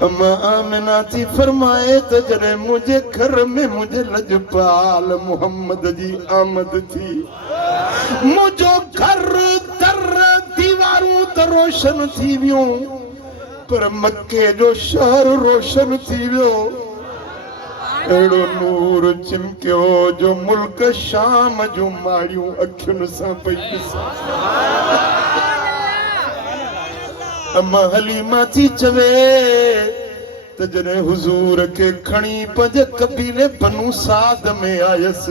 اما آمنہ تھی فرمائے تجرے مجھے گھر میں مجھے لجپال محمد جی آمد تھی مجھو گھر در دیواروں در روشن تھی بیوں پر مکے جو شہر روشن تھی بیوں ایڑو نور چمکیو جو ملک شام جو ماریوں اکھن سا پیسا اما حلیمہ تھی چوے تجنے حضور کے کھڑی پنج قبیلے بنو سعد میں آیس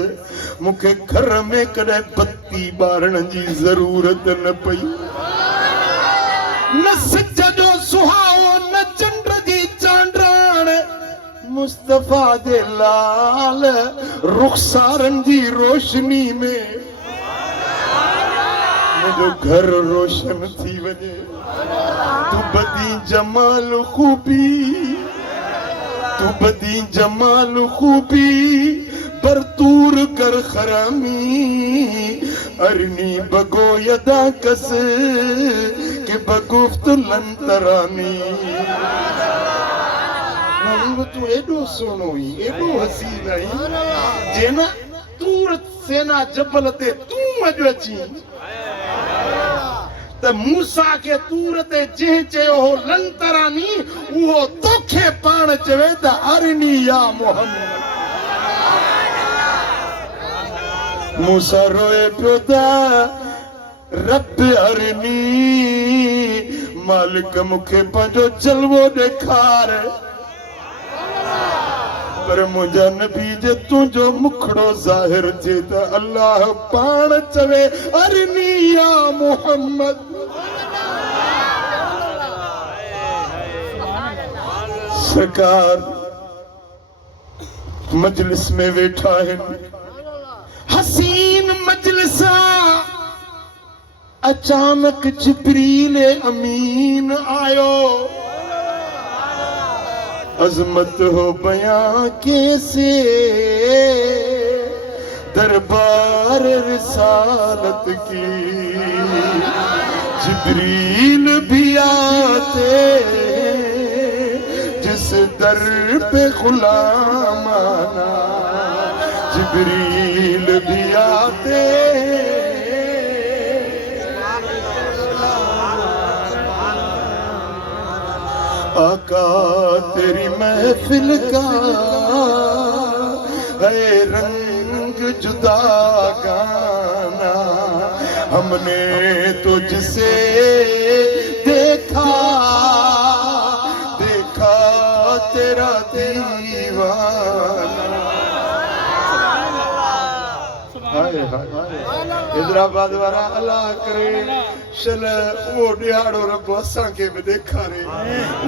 مکھے گھر میں کڑے بتی بارن جی ضرورت نہ پئی نہ سجدو سہاؤ نہ چنڈر جی چانڈران مصطفیٰ دے لال رخسارن جی روشنی میں مجھو گھر روشن تھی وجہ تو بدی جمال خوبی تو بدی جمال خوبی برطور کر خرامی ارنی بگو یدا کس کہ بگفت لنترانی تو ایڈو سونوئی ایڈو حسین آئی جینا تور سینا جبل تے تو مجھو چین تا موسیٰ کے تورتے جہیں چے ہو لنترانی وہ توکھے پان چوے تا ارنی یا محمد موسیٰ روئے پیوتا رب ارنی مالک مکھے پانچو چلوو دیکھار پر مجھا نبی جے تو جو مکھڑو ظاہر تھے تا اللہ پان چوے ارنی یا محمد سرکار مجلس میں بیٹھا ہے حسین مجلسہ اچانک جبریل امین آئیو عظمت ہو بیاں کیسے دربار رسالت کی جبریل بھی آتے جس در پہ غلام آنا جبریل بھی آتے آقا تیری محفل کا ہے رنگ جدا گانا ہم نے تو جسے دیکھا تیرا دیوانہ حیدرآباد وارا اللہ کرے شل وہ ڈیاڑو رب اساں کے بھی دیکھا رے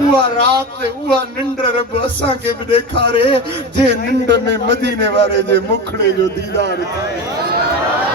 وہ رات وہ ننڈر رب اساں کے بھی دیکھا رے جے ننڈ میں مدینے والے جے مکھڑے جو دیدار تھے